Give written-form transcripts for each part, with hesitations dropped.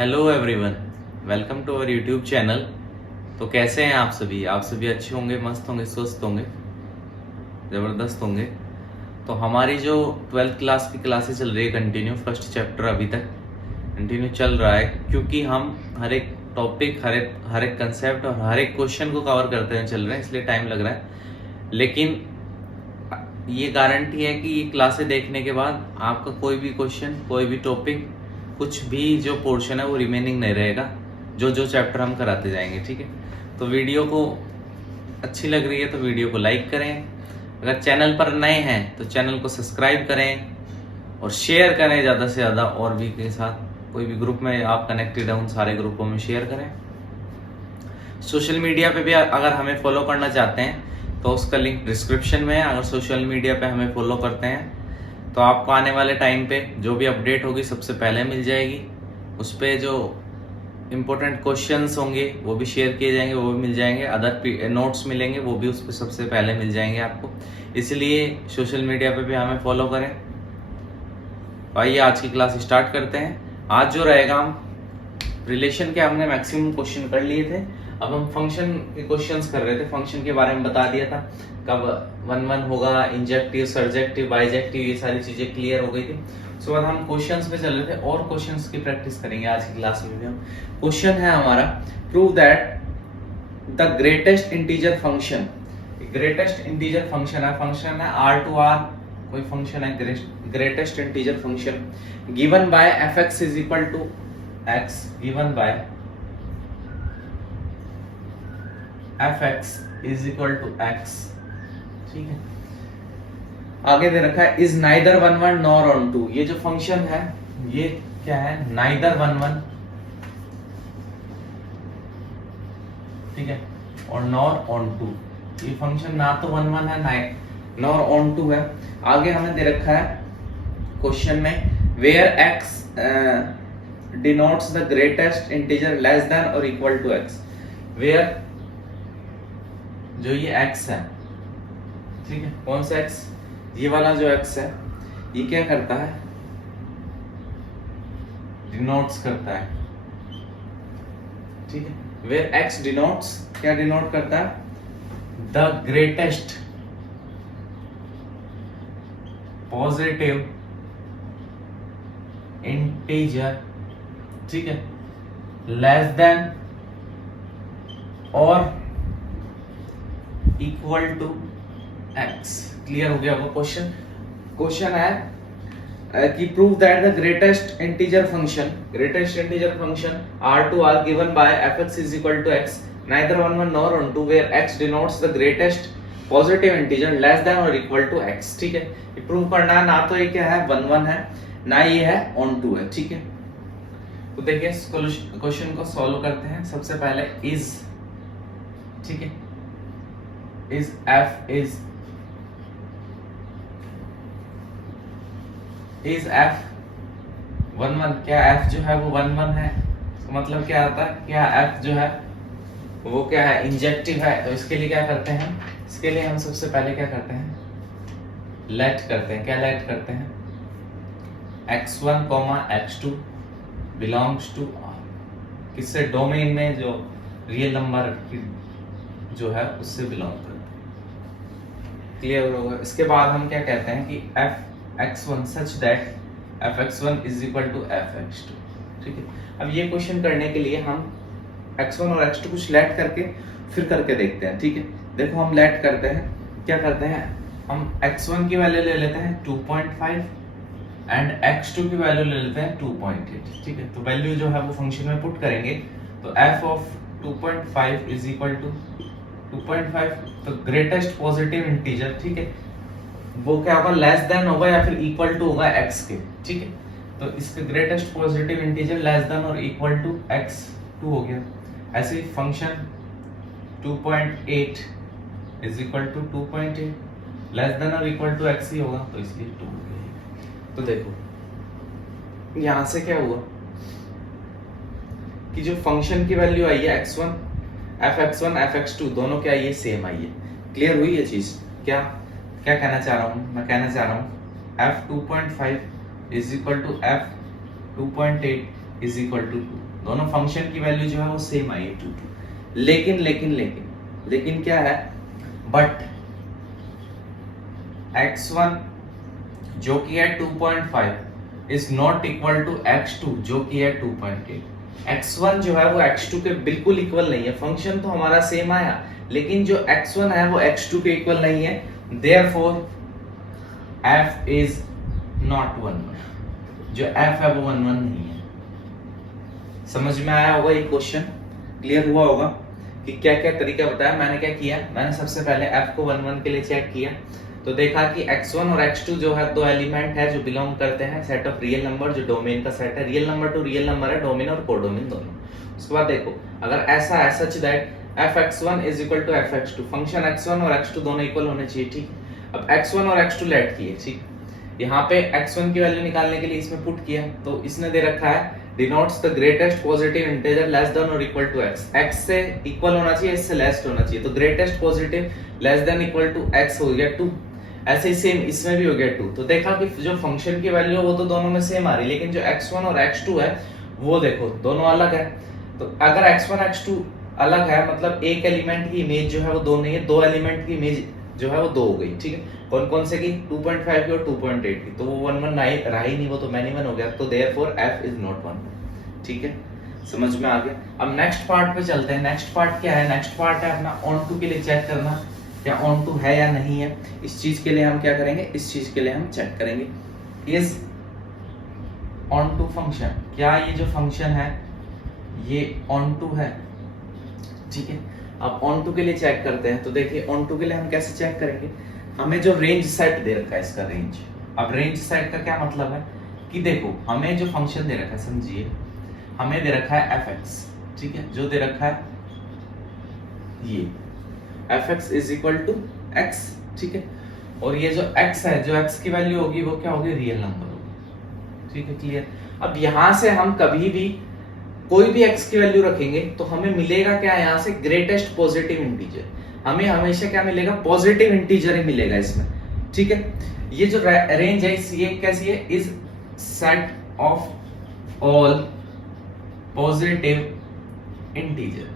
Hello everyone, welcome to our YouTube channel. तो कैसे हैं आप सभी अच्छे होंगे, मस्त होंगे, स्वस्थ होंगे, ज़बरदस्त होंगे। तो हमारी जो 12th क्लास की क्लासेस चल रही है कंटिन्यू, फर्स्ट चैप्टर अभी तक कंटिन्यू चल रहा है, क्योंकि हम हर एक टॉपिक, हर एक कंसेप्ट और हर एक क्वेश्चन को कवर करते हुए चल रहे हैं, इसलिए टाइम लग रहा है। लेकिन ये गारंटी है कि ये क्लासें देखने के बाद आपका कोई भी क्वेश्चन, कोई भी टॉपिक, कुछ भी जो पोर्शन है वो रिमेनिंग नहीं रहेगा, जो जो चैप्टर हम कराते जाएंगे। ठीक है, तो वीडियो को अच्छी लग रही है तो वीडियो को लाइक करें, अगर चैनल पर नए हैं तो चैनल को सब्सक्राइब करें और शेयर करें ज़्यादा से ज़्यादा, और भी के साथ कोई भी ग्रुप में आप कनेक्टेड हैं उन सारे ग्रुपों में शेयर करें। सोशल मीडिया पे भी अगर हमें फॉलो करना चाहते हैं तो उसका लिंक डिस्क्रिप्शन में है। अगर सोशल मीडिया पे हमें फॉलो करते हैं तो आपको आने वाले टाइम पे जो भी अपडेट होगी सबसे पहले मिल जाएगी। उस पर जो इम्पोर्टेंट क्वेश्चंस होंगे वो भी शेयर किए जाएंगे, वो भी मिल जाएंगे। अदर नोट्स मिलेंगे, वो भी उस पर सबसे पहले मिल जाएंगे आपको। इसलिए सोशल मीडिया पे भी हमें फॉलो करें। आइए आज की क्लास स्टार्ट करते हैं। आज जो रहेगा, हम रिलेशन के हमने मैक्सिमम क्वेश्चन कर लिए थे, अब हम फंक्शन के क्वेश्चंस कर रहे थे। फंक्शन के बारे में बता दिया था, कब 1-1 होगा, इंजेक्टिव, सर्जेक्टिव, बाइजेक्टिव, ये सारी चीजें क्लियर हो गई थी। उसके बाद हम क्वेश्चंस पे चल रहे थे और क्वेश्चंस की प्रैक्टिस करेंगे आज की क्लास में भी हम। क्वेश्चन है हमारा, prove that the greatest integer function, greatest integer function है R to R, कोई फंक्शन है greatest integer function given by fx is equal to x, given by fx is equal to x। ठीक है, आगे दे रखा है इज नाइदर 1-1 नॉर ऑन 2। ये जो फंक्शन है ये क्या है, नाइदर 1-1, ठीक है, और नॉर ऑन 2। ये फंक्शन ना तो 1-1 है, नॉर ऑन 2 है। आगे हमें दे रखा है क्वेश्चन में where x denotes the greatest integer less than और इक्वल टू x। वेयर जो ये x है, ठीक है, कौन सा x, ये वाला जो x है, ये क्या करता है, डिनोट्स करता है। ठीक है, वेयर x डिनोट्स, क्या डिनोट करता है, द ग्रेटेस्ट पॉजिटिव इंटीजर, ठीक है, लेस देन और इक्वल टू x। क्लियर हो गया वो क्वेश्चन। क्वेश्चन है कि prove that the greatest integer function R to R given by fx is equal to x neither 1-1 nor on 2 where x denotes the greatest positive integer less than or equal to x। ठीक है, ये prove करना है। ना तो ये क्या है 1-1 है, ना ये है on 2 है। ठीक है, तो देखिए क्वेश्चन को सॉल्व करते हैं। सबसे पहले इज, ठीक है, इज f इज f 1-1, क्या f जो है वो 1-1 है, तो मतलब क्या आता है, क्या f जो है वो क्या है, इंजेक्टिव है। तो इसके लिए क्या करते हैं, इसके लिए हम सबसे पहले क्या करते हैं, लेट करते हैं। क्या लेट करते हैं, x1, x2 belongs to R, किससे, डोमेन में जो रियल नंबर जो है उससे बिलोंग करते हैं। क्लियर होगा। इसके बाद हम क्या कहते हैं कि fx1 such that fx1 is equal to fx2। ठीक है, अब ये क्वेश्चन करने के लिए हम x1 और x2 कुछ लेट करके फिर करके देखते हैं। ठीक है, देखो हम लेट करते हैं, क्या करते हैं, हम x1 की वैल्यू ले लेते हैं 2.5 एंड x2 की वैल्यू ले लेते हैं 2.8। ठीक है, तो वैल्यू जो है वो फंक्शन में पुट करेंगे तो f of 2.5 is equal to 2.5, तो ग्रेटेस्ट पॉजिटिव इंटीजर, ठीक है, वो क्या होगा, लेस देन होगा या फिर इक्वल टू होगा x के। ठीक है, तो इसका greatest positive integer less than और इक्वल टू x2 हो गया। ऐसे ही function 2.8 is equal to 2.8 less than और इक्वल टू x ही होगा, तो इसलिए 2 हो गया। तो देखो यहां से क्या हुआ कि जो फंक्शन की वैल्यू आई है x1, fx1, fx2 दोनों क्या ये सेम आई है। क्लियर हुई ये चीज। क्या क्या कहना चाह रहा हूं मैं, कहना चाह रहा हूं f 2.5 is equal to f 2.8 is equal to 2। दोनों फंक्शन की वैल्यू जो है वो सेम आई है 2 लेकिन क्या है, बट x1 जो कि है 2.5 is not equal to x2 जो कि है 2.8। x1 जो है वो x2 के बिल्कुल इक्वल नहीं है, फंक्शन तो हमारा सेम आया लेकिन जो x1 है वो x2 के इक्वल नहीं है, देयरफॉर f इज नॉट 1, जो f है वो 1 नहीं है। समझ में आया होगा, ये क्वेश्चन क्लियर हुआ होगा कि क्या क्या तरीका बताया। मैंने क्या किया, मैंने सबसे पहले f को 1 के लिए चेक किया तो देखा कि x1 और x2 जो है दो एलिमेंट है जो बिलोंग करते हैं सेट ऑफ रियल नंबर, जो डोमेन का सेट है, real number to real number है, डोमेन और कोडोमेन दोनों। उसके बाद देखो अगर ऐसा है such that fx1 is equal to fx2, function x1 और x2 दोनों इक्वल होने चाहिए, ठीक। अब x1 और x2 लेट किए, ठीक। यहाँ पे x1 की वैल्यू निकालने के लिए इसमें पुट किया तो इसने दे रखा है denotes the greatest positive integer less than और इक्वल टू x, x से इक्वल होना चाहिए, इससे लेस होना चाहिए, तो greatest positive less than equal to x हो गया 2। ऐसे ही सेम इसमें भी हो गया 2। तो देखा कि जो फंक्शन की वैल्यू है वो तो दोनों में सेम आ रही है, लेकिन जो x1 और x2 है वो देखो दोनों अलग है। तो अगर x1 x2 अलग है मतलब एक एलिमेंट की इमेज जो है वो 2 नहीं है, दो एलिमेंट की इमेज जो है वो 2 हो गई, ठीक है। कौन कौन से की, 2.5 की और 2.8 की, तो वो 1 रहा ही नहीं, वो तो मैनिमन हो गया, तो देयरफॉर f इज नॉट 1, ठीक है। समझ में आ गया। अब नेक्स्ट पार्ट पे चलते हैं। नेक्स्ट पार्ट क्या है, नेक्स्ट पार्ट है अपना ऑन टू के लिए चेक करना क्या ऑन टू है या नहीं है। इस चीज के लिए हम क्या करेंगे, इस चीज के लिए हम चेक करेंगे इज ऑन टू फंक्शन, क्या ये जो फंक्शन है ये ऑन टू है, ठीक है। अब ऑन टू के लिए चेक करते हैं तो देखिए ऑन टू के लिए हम कैसे चेक करेंगे, हमें जो रेंज सेट दे रखा है इसका रेंज। अब रेंज सेट का क्या मतलब है कि देखो हमें जो फंक्शन दे रखा है, समझिए हमें दे रखा है fx, ठीक है, जो दे रखा है ये fx is equal to x, ठीक है। और ये जो x है, जो x की वैल्यू होगी वो क्या होगी, रियल नंबर होगी, ठीक है, क्लियर। अब यहां से हम कभी भी कोई भी x की वैल्यू रखेंगे तो हमें मिलेगा क्या, यहाँ से ग्रेटेस्ट पॉजिटिव इंटीजर, हमें हमेशा क्या मिलेगा, पॉजिटिव इंटीजर ही मिलेगा इसमें, ठीक है। ये जो रेंज है ये कैसी है, is set of all positive integer.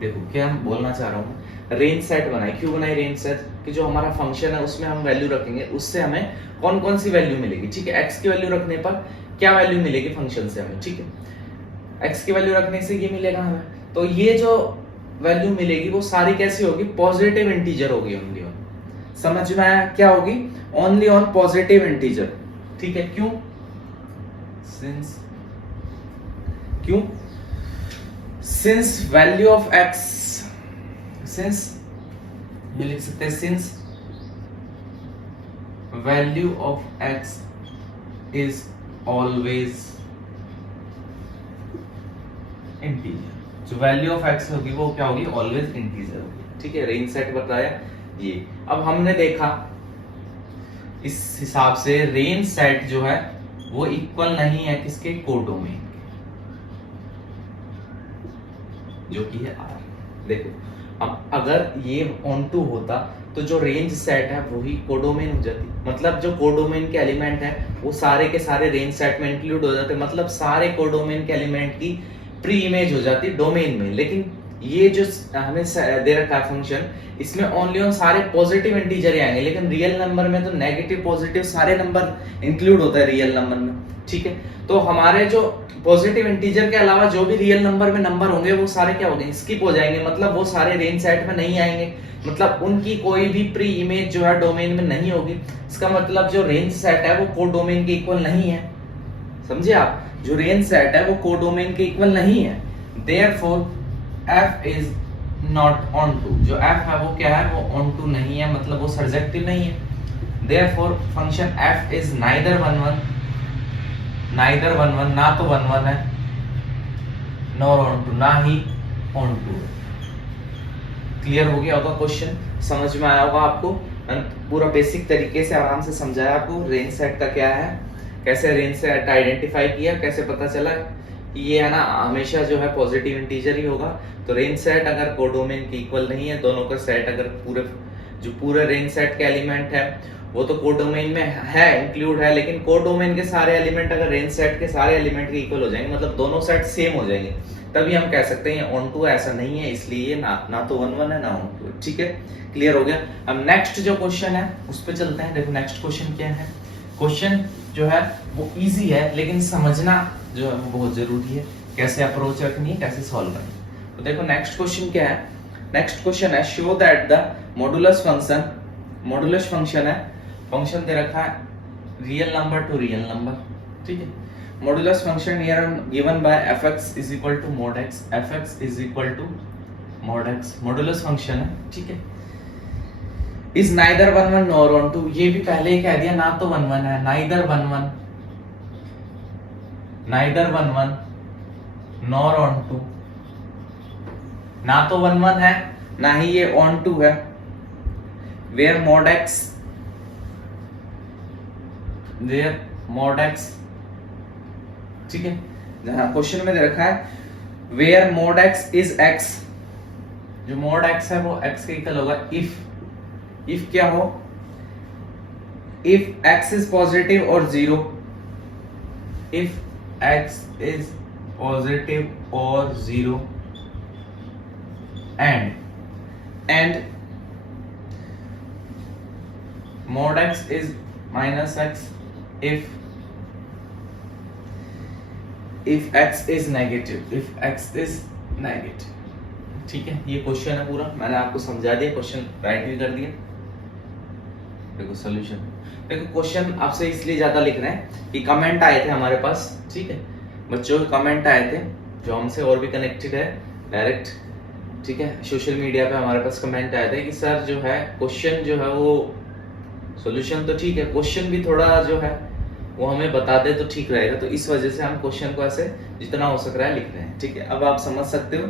देखो क्या हम बोलना चाह रहा हूँ, रेंज सेट बनाई, क्यों बनाई रेंज सेट, कि जो हमारा फंक्शन है उसमें हम वैल्यू रखेंगे, उससे हमें कौन कौन सी वैल्यू मिलेगी, ठीक है। x की वैल्यू रखने पर क्या वैल्यू मिलेगी फंक्शन से हमें, ठीक है। x की वैल्यू रखने से ये मिलेगा हमें, तो ये जो वैल्यू मिलेगी वो सारी कैसी होगी, पॉजिटिव इंटीजर होगी ओनली ऑन। समझ में आया, क्या होगी, ओनली ऑन पॉजिटिव इंटीजर, ठीक है। क्यों, since value of x, since ये लिख सकते हैं, since value of x is always integer, जो वैल्यू ऑफ x होगी वो क्या होगी, ऑलवेज इंटीजर होगी, ठीक है। रेंज सेट बताया ये। अब हमने देखा इस हिसाब से रेंज सेट जो है वो इक्वल नहीं है किसके, कोडोमेन के, जो कि है R। देखो अब अगर ये ऑन टू होता तो जो रेंज सेट है वही कोडोमेन हो जाती, मतलब जो कोडोमेन के एलिमेंट है वो सारे के सारे रेंज सेट में इंक्लूड हो जाते, मतलब सारे कोडोमेन के एलिमेंट की प्री इमेज हो जाती डोमेन में। लेकिन ये जो हमें दे रखा है फंक्शन, इसमें ओनली ऑन सारे पॉजिटिव इंटीजर आएंगे, लेकिन रियल नंबर में तो नेगेटिव पॉजिटिव सारे नंबर इंक्लूड होता है रियल नंबर में, ठीक है। तो हमारे जो पॉजिटिव इंटीजर के अलावा जो भी रियल नंबर में नंबर होंगे वो सारे क्या होंगे, स्किप हो जाएंगे, मतलब वो सारे रेंज सेट में नहीं आएंगे, मतलब उनकी कोई भी प्री इमेज जो है डोमेन में नहीं होगी। इसका मतलब जो रेंज सेट है वो कोडोमेन के इक्वल नहीं है, समझे आप, जो रेंज सेट है वो कोडोमेन के इक्वल नहीं है, therefore f is not onto, जो f है वो क्या है, वो ऑन टू नहीं है, मतलब वो सर्जेक्टिव नहीं है। Therefore function f is neither 1 1 ना तो 1 1 है, नॉर ऑन टू, ना ही ऑन टू। क्लियर हो गया होगा क्वेश्चन, समझ में आया होगा आपको, पूरा बेसिक तरीके से आराम से समझाया आपको रेंज सेट का क्या है, कैसे रेंज सेट आइडेंटिफाई किया, कैसे पता चला कि ये है ना हमेशा जो है पॉजिटिव इंटीजर ही होगा। तो रेंज सेट अगर कोडोमेन के इक्वल नहीं है, दोनों का सेट अगर पूरे जो पूरे रेंज सेट के एलिमेंट है वो तो कोडोमेन में है, इंक्लूड है, लेकिन कोडोमेन के सारे एलिमेंट अगर रेंज सेट के सारे एलिमेंट के इक्वल हो जाएंगे, मतलब दोनों सेट सेम हो जाएंगे, तभी हम कह सकते हैं ऑन टू। ऐसा नहीं है, इसलिए ये ना तो 1 1 है ना ऑन टू है। ठीक है, क्लियर हो गया। अब नेक्स्ट जो क्वेश्चन है उस पर चलते हैं। देखो नेक्स्ट क्वेश्चन क्या है। क्वेश्चन जो है वो इजी है, लेकिन समझना जो है वो बहुत जरूरी है, कैसे अप्रोच रखनी है, कैसे सॉल्व करनी है। तो देखो नेक्स्ट क्वेश्चन क्या है। नेक्स्ट क्वेश्चन है show that the modulus function, modulus function है, फंक्शन दे रखा है real number to real number. ठीक है, modulus function here given by fx is equal to mod x, fx is equal to mod x, modulus function है। ठीक है, is neither 1 1 nor onto, ये भी पहले ही कह दिया, ना तो 1 1 है, नाइदर 1 1 नॉर ऑन टू, ना तो 1 1 है ना ही ये ऑन टू है। Where mod x, where mod x, ठीक है, जहां क्वेश्चन में दे रखा है where mod x is x, जो mod x है वो x के इक्वल होगा if क्या हो, if x is positive or 0, if x is positive or 0 and mod x is minus x if x is negative, if x is negative। ठीक है, ये क्वेश्चन है पूरा, मैंने आपको समझा दिया, क्वेश्चन राइट भी कर दिया। देखो सॉल्यूशन, देखो क्वेश्चन आपसे इसलिए ज्यादा लिख रहे हैं कि कमेंट आए थे हमारे पास। ठीक है, बच्चों के कमेंट आए थे जो हमसे और भी कनेक्टेड है डायरेक्ट। ठीक है, सोशल मीडिया पे हमारे पास कमेंट आए थे कि सर जो है क्वेश्चन जो है वो सॉल्यूशन तो ठीक है, क्वेश्चन भी थोड़ा जो है वो हमें बता दे तो ठीक रहेगा। तो इस वजह से हम क्वेश्चन को ऐसे जितना हो सक रहा है लिख रहे हैं। ठीक है, अब आप समझ सकते हो।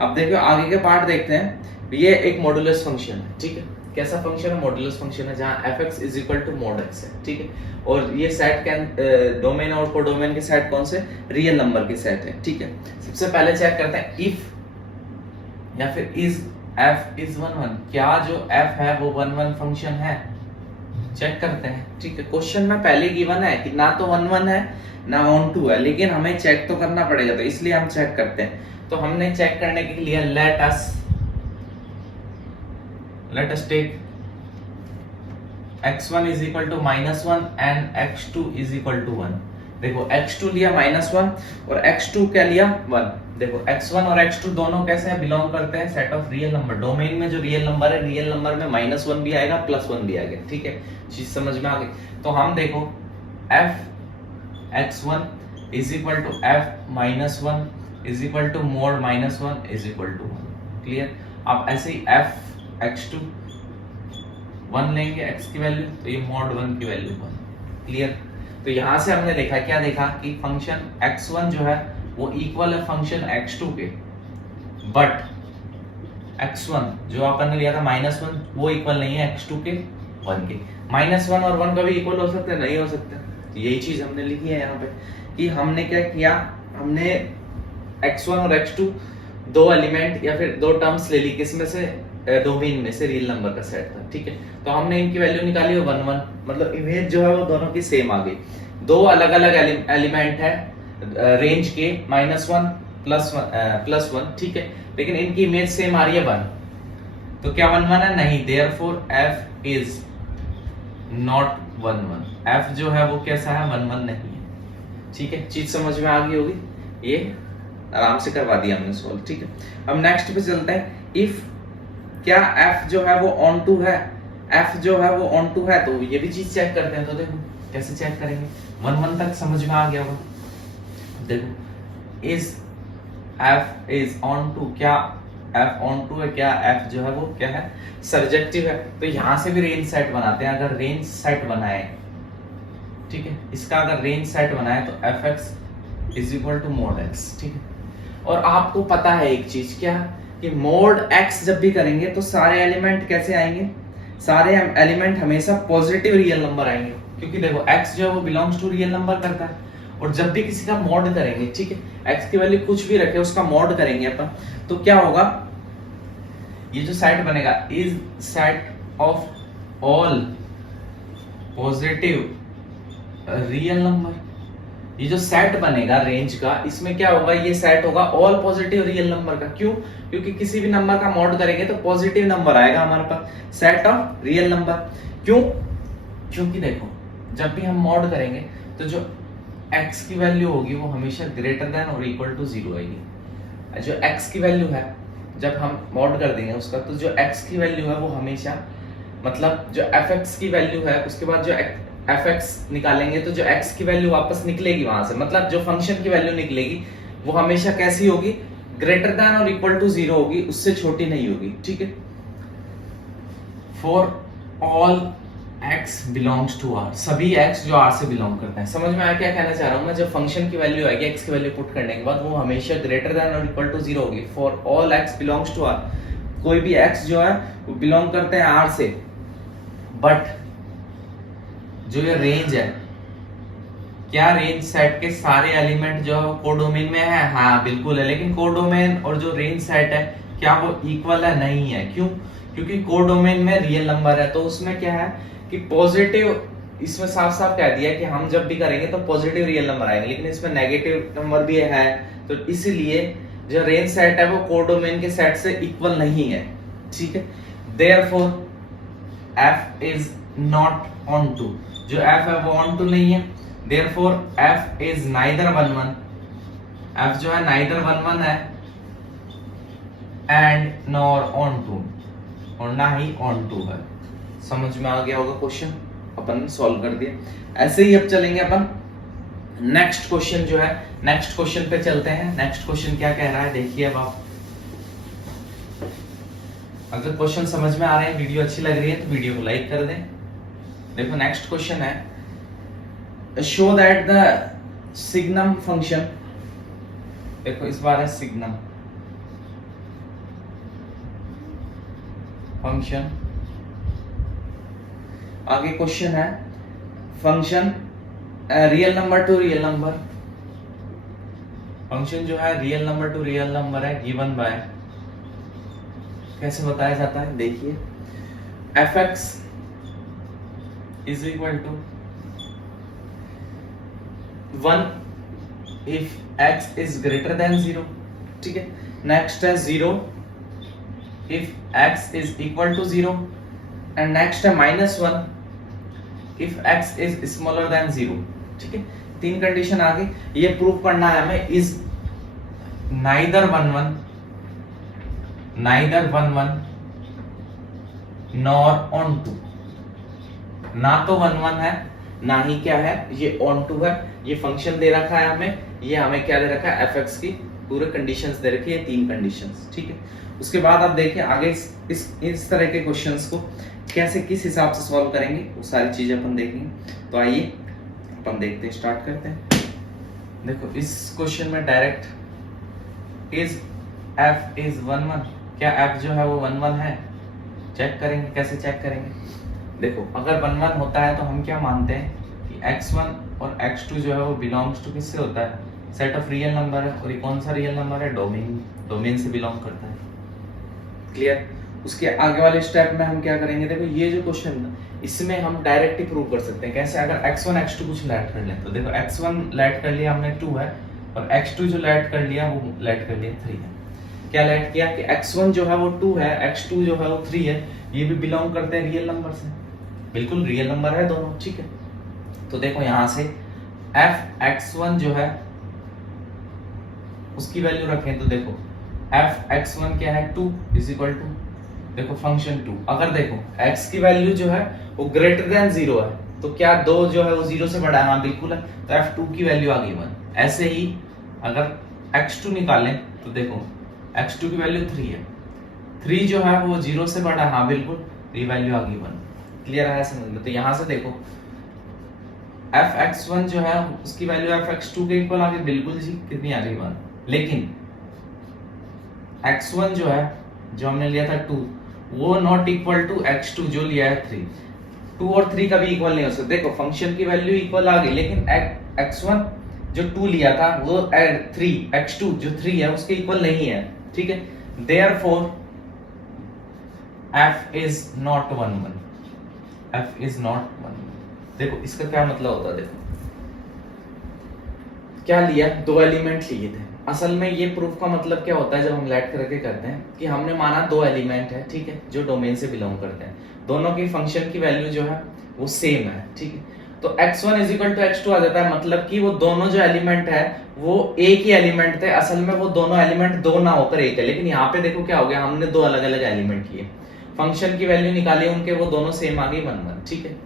अब देखो आगे के पार्ट देखते हैं। ये एक मॉडुलस फंक्शन है। ठीक है, कैसा फंक्शन है, मॉडुलस फंक्शन है, जहां fx is equal to mod x है। ठीक है, और ये सेट कैन डोमेन और कोडोमेन के सेट कौन से, रियल नंबर के सेट है। ठीक है, सबसे पहले चेक करते हैं इफ या फिर इज f इज 1 1, क्या जो f है वो 1 1 फंक्शन है, चेक करते हैं। ठीक है, क्वेश्चन में पहले गिवन है कि ना तो 1 1 है ना ऑन टू है, लेकिन हमें चेक तो करना पड़ेगा, तो इसलिए हम चेक करते हैं। तो हमने चेक करने के लिए let us take x1 is equal to -1 and x2 is equal to 1। देखो x2 लिया -1 और x2 क्या लिया 1। देखो x1 और x2 दोनों कैसे हैं, बिलोंग करते हैं set of real number. Domain में जो रियल नंबर है, रियल नंबर में -1 भी आएगा +1 भी आएगा। ठीक है, चीज समझ में आ गई। तो हम देखो f x1 is equal to f -1 is equal to mod -1 is equal to 1। Clear. अब ऐसे ही f x2 1 लेंगे x की वैल्यू, तो ये mod 1 की वैल्यू 1। क्लियर। तो यहां से हमने देखा, क्या देखा कि फंक्शन x1 जो है वो इक्वल है फंक्शन x2 के, बट x1 जो अपन ने लिया था -1 वो इक्वल नहीं है x2 के 1 के। -1 और 1 कभी इक्वल हो सकते हैं, नहीं हो सकते। यही चीज हमने लिखी है यहाँ पे कि हमने क्या किया, हमने x1 और x2 दो एलिमेंट या फिर दो टर्म्स ले ली, किसमें से, डोमेन में से रियल नंबर का सेट था। ठीक है, तो हमने इनकी वैल्यू निकाली 1 1, मतलब इमेज जो है वो दोनों की सेम आ गई। दो अलग अलग एलिमेंट है रेंज के -1 +1। ठीक है, लेकिन इनकी इमेज सेम आ रही है 1, तो क्या 1 1 है, नहीं। Therefore f is not 1 1, f जो है वो कैसा है, 1 1 नहीं है। ठीक है, चीज समझ में आ गई होगी, ये आराम से करवा दिया हमने सॉल्व। ठीक है, अब नेक्स्ट पे चलते हैं। इफ क्या f जो है वो ऑन टू है, f जो है वो ऑन टू है, तो ये भी चीज चेक करते हैं। तो देखो कैसे चेक करेंगे, 1 1 तक समझ में आ गया होगा। देखो is f is onto, क्या f ऑन टू है, क्या f जो है वो क्या है, सर्जेक्टिव है। तो यहां से भी रेंज सेट बनाते हैं। अगर रेंज सेट बनाए, ठीक है, इसका अगर रेंज सेट बनाए तो fx is equal to mod x। ठीक है, और आपको पता है एक चीज, क्या कि mod x जब भी करेंगे तो सारे एलिमेंट कैसे आएंगे, सारे एलिमेंट हमेशा पॉजिटिव रियल नंबर आएंगे, क्योंकि देखो x जो है वो बिलोंग्स टू रियल नंबर करता है। और जब भी किसी का मॉड करेंगे, ठीक है, x की वैल्यू कुछ भी रखे उसका मॉड करेंगे अपन, तो क्या होगा, ये जो सेट बनेगा is set of all positive real number. ये जो सेट बनेगा रेंज का, इसमें क्या होगा, ये सेट होगा ऑल पॉजिटिव रियल नंबर का। क्यों? क्योंकि किसी भी नंबर का मॉड करेंगे तो पॉजिटिव नंबर आएगा हमारे पास, सेट ऑफ रियल नंबर। क्यों? क्योंकि देखो जब भी हम मॉड करेंगे तो जो x की वैल्यू होगी वो हमेशा ग्रेटर देन और इक्वल टू 0 आएगी। जो x की वैल्यू है जब हम मॉड कर देंगे उसका, तो जो x की वैल्यू है वो हमेशा, मतलब जो fx की वैल्यू है उसके बाद जो fx निकालेंगे तो जो x की वैल्यू वापस निकलेगी वहां से, मतलब जो फंक्शन की वैल्यू निकलेगी वो हमेशा कैसी होगी, ग्रेटर देन और इक्वल टू 0 होगी, उससे छोटी नहीं होगी। ठीक है। For all x belongs to r, सभी x जो r से बिलोंग करते हैं। समझ में आया क्या कहना चाह रहा हूं मैं? जब फंक्शन की वैल्यू आएगी, x की वैल्यू पुट करने के बाद वो हमेशा ग्रेटर देन और इक्वल टू 0 होगी। For all x belongs to r, कोई भी x जो है वो बिलोंग करते हैं r से, बट जो ये रेंज है, क्या रेंज सेट के सारे एलिमेंट जो है वो कोडोमेन में है? हाँ बिल्कुल है, लेकिन कोडोमेन और जो रेंज सेट है क्या वो इक्वल है? नहीं है। क्यों? क्योंकि कोडोमेन में रियल नंबर है, तो उसमें क्या है कि पॉजिटिव, इसमें साफ साफ कह दिया कि हम जब भी करेंगे तो पॉजिटिव रियल नंबर आएंगे, लेकिन इसमें नेगेटिव नंबर भी है, तो इसीलिए जो रेंज सेट है वो कोडोमेन के सेट से इक्वल नहीं है। ठीक है। Therefore f is not onto, जो f है वो ऑन टू नहीं है। Therefore f is neither 1 1, f जो है नाइदर 1 1 है एंड नॉर ऑन टू, और ना ही ऑन टू है। समझ में आ गया होगा क्वेश्चन, अपन सॉल्व कर दिया। ऐसे ही अब चलेंगे अपन नेक्स्ट क्वेश्चन जो है, नेक्स्ट क्वेश्चन पे चलते हैं। नेक्स्ट क्वेश्चन क्या कह रहा है देखिए अब आप। अगर क्वेश्चन समझ में आ रहे हैं, वीडियो अच्छी लग रही है तो वीडियो को लाइक कर दें। देखो नेक्स्ट क्वेश्चन है, show that the signum function, देखो इस बार है सिग्नम फंक्शन। आगे क्वेश्चन है function real number to real number, function जो है real number to real number है, गिवन बाय, कैसे बताया जाता है देखिए, fx is equal to 1 if x is greater than 0। ठीक है। नेक्स्ट है 0 if x is equal to 0, and next है -1 if x is smaller than 0। ठीक है। तीन कंडीशन आ गई। ये प्रूव करना है हमें, is neither 1 1 nor onto, ना तो 1 1 है ना ही क्या है ये ऑन टू है। ये फंक्शन दे रखा है हमें, ये हमें क्या दे रखा है, fx की पूरे कंडीशंस दे रखी है, तीन कंडीशंस। ठीक है। उसके बाद आप देखिए आगे इस तरह के क्वेश्चंस को कैसे किस हिसाब से सॉल्व करेंगे, वो सारी चीजें अपन देखेंगे। तो आइए अपन देखते हैं, स्टार्ट करते हैं। देखो इस क्वेश्चन में डायरेक्ट इज f इज 1 1, क्या f जो है वो 1 1 है? चेक करेंगे। कैसे चेक करेंगे? देखो अगर 1 1 होता है तो हम क्या मानते हैं कि x1 और x2 जो है वो बिलोंग्स टू किससे होता है, सेट ऑफ रियल नंबर है, और ये कौन सा रियल नंबर है, डोमेन से बिलोंग करता है। क्लियर? उसके आगे वाले स्टेप में हम क्या करेंगे, देखो ये जो क्वेश्चन है इसमें हम डायरेक्ट ही प्रूव कर सकते हैं। कैसे? अगर x1 x2 कुछ लेट कर लें तो देखो x1 लेट कर लिया हमने 2 है, और x2 जो लेट कर लिया वो लेट कर लिया 3 है। क्या लेट किया कि x1 जो है वो 2 है, x2 जो है वो 3 है, ये भी बिलोंग करते हैं रियल नंबर से, बिल्कुल रियल नंबर है दोनों। ठीक है। तो देखो यहां से f(x1) जो है उसकी वैल्यू रखें तो देखो f(x1) क्या है, 2 इज इक्वल टू, देखो फंक्शन 2। अगर देखो x की वैल्यू जो है वो ग्रेटर देन 0 है, तो क्या 2 जो है वो 0 से बड़ा है? हाँ बिल्कुल है, तो f2 की वैल्यू आ गई 1। ऐसे ही अगर x2 निकालें तो देखो x2 की वैल्यू 3 है, 3 जो है वो 0 से बड़ा, हाँ बिल्कुल, ये वैल्यू आ गई 1। क्लियर है समझ में? तो यहां से देखो f(x1) जो है उसकी वैल्यू f(x2) के इक्वल आ गई, बिल्कुल जी, कितनी आ गई 1। लेकिन x1 जो है, जो हमने लिया था 2, वो नॉट इक्वल टू x2 जो लिया है 3। 2 और 3 कभी इक्वल नहीं हो सकते। देखो फंक्शन की वैल्यू इक्वल आ गई, लेकिन x1 जो 2 लिया था वो 3, x2 जो 3 है उसके इक्वल नहीं है। ठीक है। Therefore f is not 1 1, f is not 1 1। देखो इसका क्या मतलब होता है, देखो क्या लिया, दो एलिमेंट लिए थे। असल में ये प्रूफ का मतलब क्या होता है जब हम लेट करके करते हैं कि हमने माना दो एलिमेंट है, ठीक है, जो डोमेन से बिलोंग करते हैं, दोनों की फंक्शन की वैल्यू जो है वो सेम है, ठीक है। तो x1 is equal to x2 आ जाता है, मतलब कि वो दोनों जो एलिमेंट है वो एक ही एलिमेंट थे। असल में वो दोनों एलिमेंट दो ना होकर एक है, लेकिन यहाँ पे देखो क्या हो गया, हमने दो अलग अलग एलिमेंट लिए, फंक्शन की वैल्यू निकाली उनके, वो दोनों सेम आ गई 1 1, ठीक है।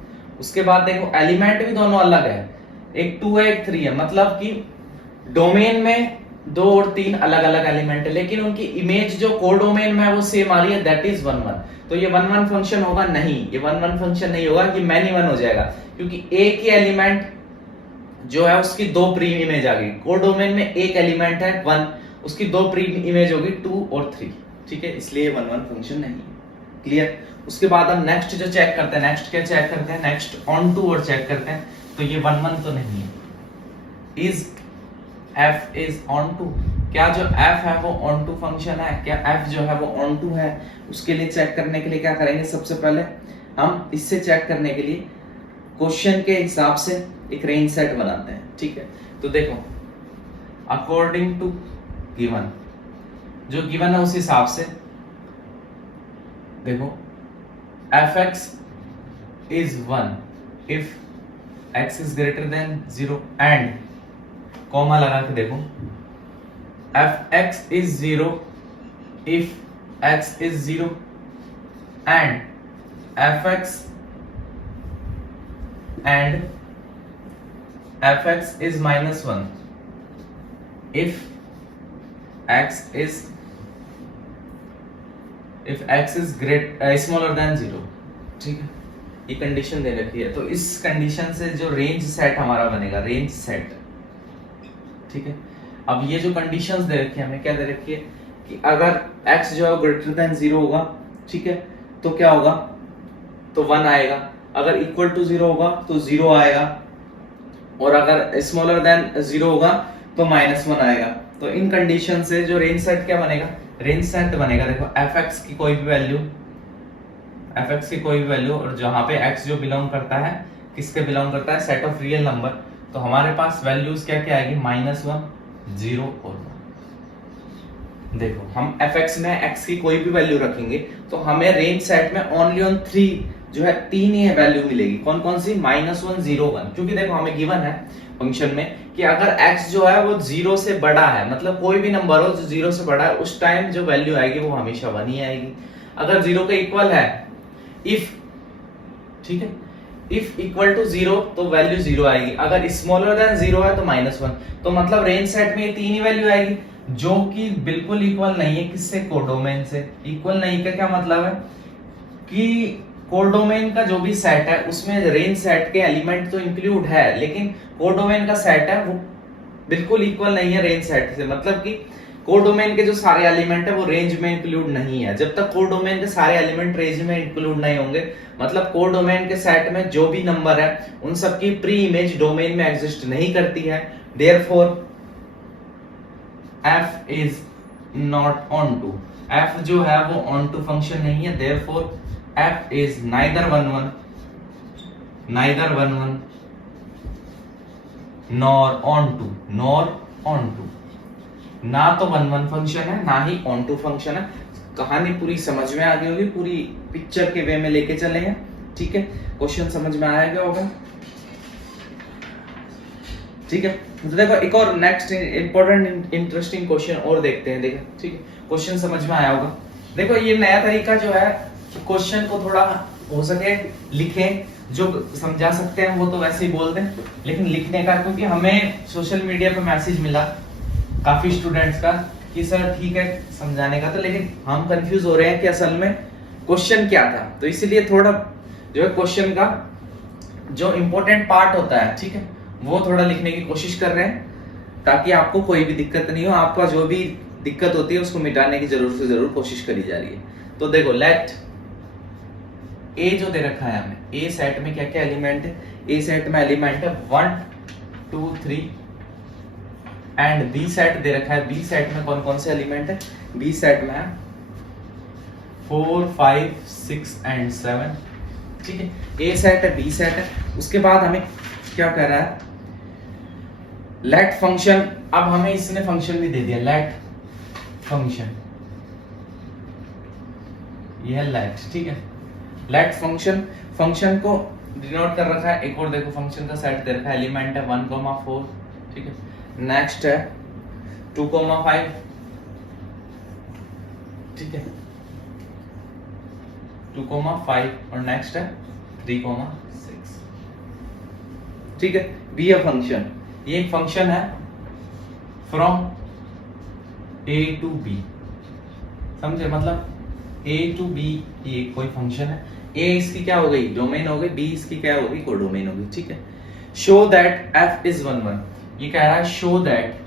उसके बाद देखो एलिमेंट भी दोनों अलग है, एक 2 है एक 3 है, मतलब कि डोमेन में 2 और 3 अलग अलग एलिमेंट है, लेकिन उनकी इमेज जो कोडोमेन में है वो सेम आ रही है, दैट इज 1 1। तो ये 1 1 फंक्शन होगा नहीं, ये 1 1 फंक्शन नहीं होगा, ये मैनी 1 हो जाएगा, क्योंकि एक ही एलिमेंट जो है उसकी दो प्रीम इमेज आ गई। कोडोमेन में एक एलिमेंट है 1, उसकी दो प्रीम इमेज होगी 2 और 3, ठीक है, इसलिए 1 1 फंक्शन नहीं है। क्लियर। उसके बाद हम नेक्स्ट जो चेक करते हैं, नेक्स्ट क्या चेक करते हैं, नेक्स्ट ऑन टू और चेक करते हैं। तो ये 1 1 तो नहीं है, is f is onto, क्या जो f है वो ऑन टू फंक्शन है, क्या f जो है वो ऑन टू है। उसके लिए चेक करने के लिए क्या करेंगे, सबसे पहले हम इससे चेक करने के लिए क्वेश्चन के हिसाब से एक रेंज सेट बनाते हैं, ठीक है। तो देखो अकॉर्डिंग टू गिवन, जो गिवन है उस हिसाब से देखो fx is 1 if x is greater than 0 and comma लगा के देखो fx is 0 if x is 0 and fx is minus 1 if x is smaller than 0, ठीक है। ये कंडीशन दे रखी है, तो इस कंडीशन से जो रेंज सेट हमारा बनेगा, रेंज सेट, ठीक है। अब ये जो कंडीशंस दे रखी है, हमें क्या दे रखी है कि अगर x जो है ग्रेटर देन 0 होगा, ठीक है, तो क्या होगा, तो 1 आएगा, अगर इक्वल टू 0 होगा तो 0 आएगा, और अगर स्मॉलर देन 0 होगा तो -1 आएगा। तो इन कंडीशन से जो रेंज सेट क्या बनेगा, रेंज सेट बनेगा, देखो fx की कोई भी वैल्यू, और जहां पे x जो बिलोंग करता है, किसके बिलोंग करता है, सेट ऑफ रियल नंबर। तो हमारे पास वैल्यूज क्या क्या आएगी, -1, 0 और 1। देखो हम fx में x की कोई भी वैल्यू रखेंगे तो हमें रेंज सेट में ओनली ऑन 3 जो है 3 ही वैल्यू मिलेगी। कौन कौन सी, -1, 0, 1, क्योंकि देखो हमें गिवन है फंक्शन में कि अगर x जो है वो 0 से बड़ा है, मतलब कोई भी नंबर हो जो 0 से बड़ा है, उस टाइम जो वैल्यू आएगी वो हमेशा 1 ही आएगी। अगर 0 के इक्वल है, इफ, ठीक है, इफ इक्वल टू 0 तो वैल्यू 0 आएगी, अगर स्मॉलर देन 0 है तो -1। तो मतलब रेंज सेट में ये 3 ही वैल्यू आएगी, जो कि बिल्कुल इक्वल नहीं है किससे, कोडोमेन से। इक्वल नहीं का क्या मतलब है कि कोडोमेन का जो भी सेट है उसमें रेंज सेट के एलिमेंट तो इंक्लूड है, लेकिन कोडोमेन का सेट है वो बिल्कुल इक्वल नहीं है रेंज सेट से। मतलब कि कोडोमेन के जो सारे एलिमेंट है वो रेंज में इंक्लूड नहीं है। जब तक कोडोमेन के सारे एलिमेंट रेंज में इंक्लूड नहीं होंगे, मतलब कोडोमेन के सेट में जो भी नंबर है उन सब की प्री इमेज डोमेन में एग्जिस्ट नहीं करती है, therefore f is not onto, f जो है वो ऑन टू फंक्शन नहीं है, therefore f is neither 1 1 nor onto, ना तो 1 1 फंक्शन है ना ही ऑन टू फंक्शन है। कहानी पूरी समझ में आ गई होगी, पूरी पिक्चर के वे में लेके चले हैं, ठीक है। क्वेश्चन समझ में आया क्या होगा, ठीक है। तो देखो एक और नेक्स्ट इंपॉर्टेंट इंटरेस्टिंग क्वेश्चन और देखते हैं, देखो, ठीक है। क्वेश्चन समझ में आया होगा। देखो ये नया तरीका जो है क्वेश्चन को थोड़ा हो सके लिखें, जो समझा सकते हैं वो तो वैसे ही बोल दें, लेकिन लिखने का, क्योंकि हमें सोशल मीडिया पे मैसेज मिला काफी स्टूडेंट्स का कि सर ठीक है समझाने का, तो लेकिन हम कंफ्यूज हो रहे हैं कि असल में क्वेश्चन क्या था। तो इसीलिए थोड़ा जो है क्वेश्चन का जो इम्पोर्टेंट पार्ट होता है, ठीक है, वो थोड़ा लिखने की कोशिश कर रहे हैं, ताकि आपको कोई भी दिक्कत नहीं हो। आपका जो भी दिक्कत होती है उसको मिटाने की जरूर से जरूर कोशिश करी जा रही है। तो देखो लेट ए जो दे रखा है हमें, ए सेट में क्या क्या एलिमेंट है, ए सेट में एलिमेंट है 1 2 3 एंड बी सेट दे रखा है, बी सेट में कौन कौन से एलिमेंट है, बी सेट में है 4 5 6 एंड 7, ठीक है। ए सेट है, बी सेट है। उसके बाद हमें क्या कह रहा है, लेट फंक्शन। अब हमें इसने फंक्शन भी दे दिया, लेट फंक्शन, ये है लेट, ठीक है। लेट फंक्शन, फंक्शन को डिनोट कर रखा है। एक और देखो फंक्शन का सेट दे रखा है, एलिमेंट है 1, 4, ठीक है। नेक्स्ट है 2, 5, ठीक है, 2, 5 और नेक्स्ट है 3, 6, ठीक है। बी है फंक्शन, ये एक फंक्शन है फ्रॉम ए टू बी, समझे, मतलब ए टू बी ये कोई फंक्शन है। ए इसकी क्या हो गई, डोमेन हो गई, बी इसकी क्या हो गई, कोडोमेन हो गई, ठीक है। शो दैट एफ इज 1 1, ये कह रहा है शो दैट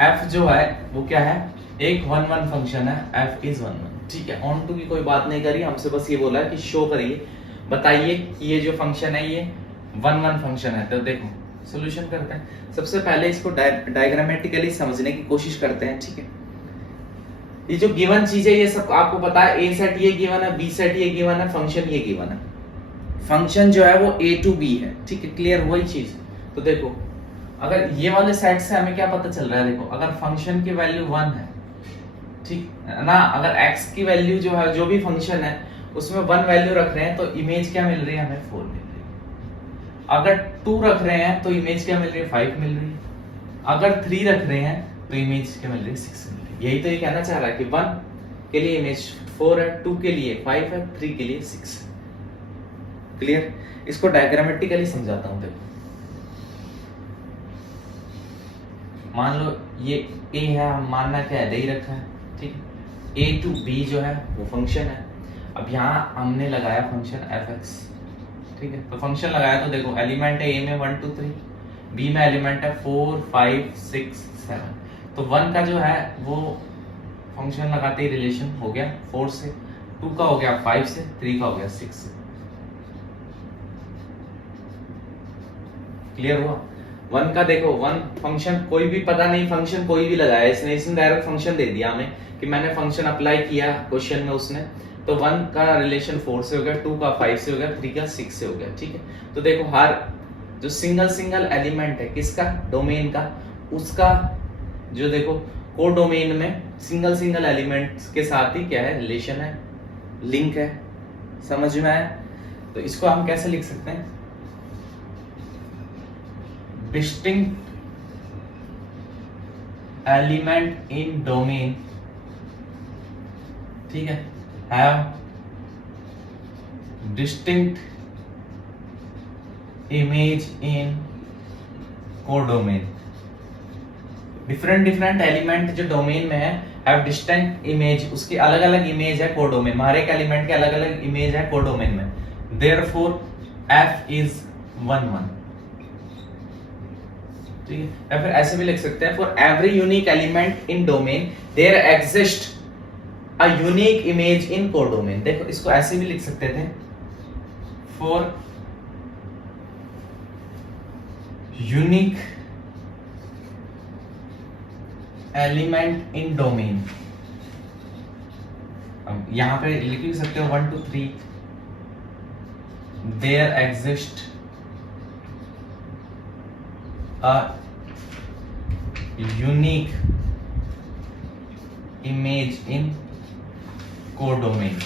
एफ जो है वो क्या है, एक 1 1 फंक्शन है, एफ इज 1 1, ठीक है। ऑन टू की कोई बात नहीं करी, हमसे बस ये बोला है कि शो करिए, बताइए कि ये जो फंक्शन है ये 1 1 फंक्शन है। तो देखो सॉल्यूशन करते हैं। सबसे पहले इसको डायग्रामेटिकली समझने की कोशिश करते हैं, ठीक है। ये जो गिवन चीज है ये सब आपको पता है, ए सेट ये गिवन है, बी सेट ये गिवन है, फंक्शन ये गिवन है। फंक्शन जो है वो ए टू बी है, ठीक है, क्लियर वही चीज। तो देखो अगर ये वाले सेट से हमें क्या पता चल रहा है, देखो अगर फंक्शन की वैल्यू 1 है, ठीक है ना, अगर x की वैल्यू जो है, जो भी फंक्शन है उसमें 1 वैल्यू रख रहे हैं तो इमेज क्या मिल रही है हमें, 4 मिल रही है। अगर 2 रख रहे हैं तो इमेज क्या मिल रही है, 5 मिल रही है। अगर 3 रख रहे हैं तो इमेज क्या मिल रही है, 6 मिल रही है। यही तो ये कहना चाह रहा है कि 1 के लिए इमेज 4 है, 2 के लिए 5 है, 3 के लिए 6 है। क्लियर। इसको डायग्रामेटिकली समझाता हूं। देखो मान लो ये a है, हम मानना क्या है, दे ही रखा है, ठीक है। a टू b जो है वो फंक्शन है। अब यहाँ हमने लगाया फंक्शन fx, ठीक है। तो फंक्शन लगाया तो देखो एलिमेंट है a में 1 2 3, b में एलिमेंट है 4 5 6 7। तो 1 का जो है वो फंक्शन लगाते ही रिलेशन हो गया 4 से, 2 का हो गया 5 से, 3 का हो गया 6 से। क्लियर हुआ। 1 का देखो 1 फंक्शन कोई भी पता नहीं, फंक्शन कोई भी लगाया इसने डायरेक्ट फंक्शन दे दिया हमें कि मैंने फंक्शन अप्लाई किया क्वेश्चन में उसने। तो 1 का रिलेशन 4 से हो गया, 2 का 5 से हो गया, 3 का 6 से हो गया, ठीक है। तो देखो हर जो सिंगल एलिमेंट है किसका, डोमेन का, उसका जो देखो को डोमेन में सिंगल एलिमेंट्स के साथ ही क्या है, रिलेशन है, लिंक है। समझ में आया। तो इसको हम कैसे लिख सकते हैं, distinct element in domain, ठीक है, have distinct image in codomain। Different element जो डोमेन में है have distinct image, उसकी अलग अलग इमेज है कोडोमेन में, हर एक एलिमेंट के अलग अलग इमेज है कोडोमेन में। therefore f is 1 1, ठीक है। या फिर ऐसे भी लिख सकते हैं, for every unique element in domain there exist a unique image in codomain. देखो इसको ऐसे भी लिख सकते थे, for unique element in domain. अब यहां पे लिख भी सकते हो 1 2 3 there exist a unique image in codomain,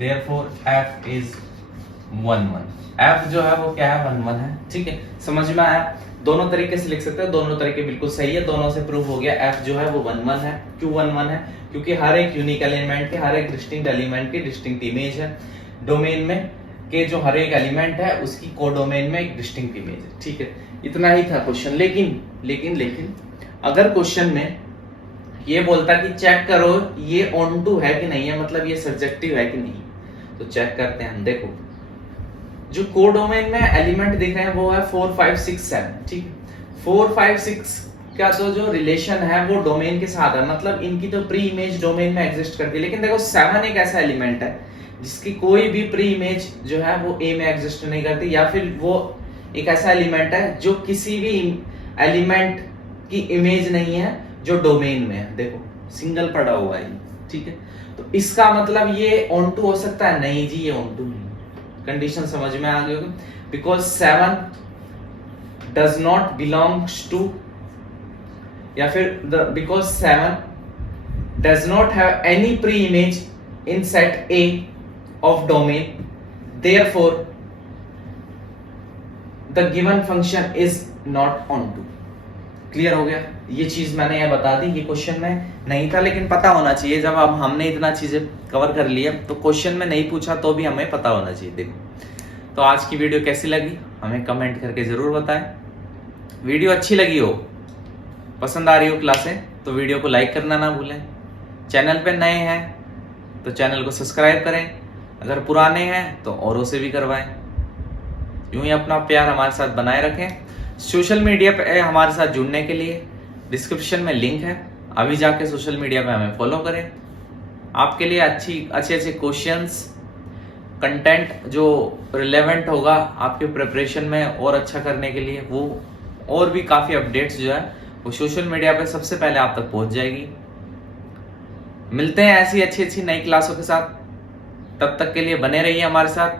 therefore f is 1 1। f जो है वो क्या है, 1 1 है, ठीक है। समझ में आया। दोनों तरीके से लिख सकते हैं, दोनों तरीके बिल्कुल सही है, दोनों से प्रूव हो गया f जो है वो 1 1 है। क्यों 1 1 है, क्योंकि हर एक यूनिक एलिमेंट के, हर एक डिस्टिंक्ट एलिमेंट की डिस्टिंक्ट इमेज है। डोमेन में के जो हर एक एलिमेंट है उसकी कोडोमेन में एक डिस्टिंक्ट इमेज है, ठीक है। इतना ही था क्वेश्चन। लेकिन अगर क्वेश्चन में ये बोलता कि चेक करो ये ऑन टू है कि नहीं है, मतलब ये सब्जेक्टिव है कि नहीं, तो चेक करते हैं। देखो जो कोडोमेन में एलिमेंट दिख रहे हैं वो है 4 5 6 7, ठीक है। 4 5 6 का तो जो रिलेशन है वो डोमेन के साथ है, मतलब इनकी तो प्री इमेज डोमेन में एग्जिस्ट करती है। लेकिन देखो 7 एक ऐसा एलिमेंट है जिसकी कोई भी प्री इमेज जो है वो ए में एग्जिस्ट नहीं करती, या फिर वो एक ऐसा एलिमेंट है जो किसी भी एलिमेंट की इमेज नहीं है जो डोमेन में है, देखो सिंगल पड़ा हुआ है, ठीक है। तो इसका मतलब ये ऑन टू हो सकता है? नहीं जी, ये ऑन टू नहीं। कंडीशन समझ में आ गई होगी। Because 7 does not belongs to, या फिर because 7 does not have any preimage in set A of domain, therefore the given function is not onto। Clear हो गया? ये चीज मैंने ये बता दी, ये क्वेश्चन में नहीं था लेकिन पता होना चाहिए। जब अब हमने इतना चीजें कवर कर लिया तो क्वेश्चन में नहीं पूछा तो भी हमें पता होना चाहिए। देखो, तो आज की वीडियो कैसी लगी हमें कमेंट करके जरूर बताएं। वीडियो अच्छी लगी हो, पसंद आ रही हो क्लासें, तो वीडियो को लाइक करना ना भूलें। चैनल पे नए हैं तो चैनल को सब्सक्राइब करें, अगर पुराने हैं तो औरों से भी करवाएं। यूं ही अपना प्यार हमारे साथ बनाए रखें। सोशल मीडिया पे हमारे साथ जुड़ने के लिए डिस्क्रिप्शन में लिंक है, अभी जाके सोशल मीडिया पे हमें फॉलो करें। आपके लिए अच्छे क्वेश्चंस, कंटेंट जो रिलेवेंट होगा आपके प्रिपरेशन में और अच्छा करने के लिए, वो और भी काफ़ी अपडेट्स जो है वो सोशल मीडिया पे सबसे पहले आप तक पहुंच जाएगी। मिलते हैं ऐसी अच्छी नई क्लासों के साथ, तब तक के लिए बने रहिए हमारे साथ।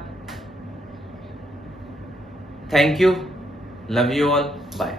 Thank you, love you all, bye.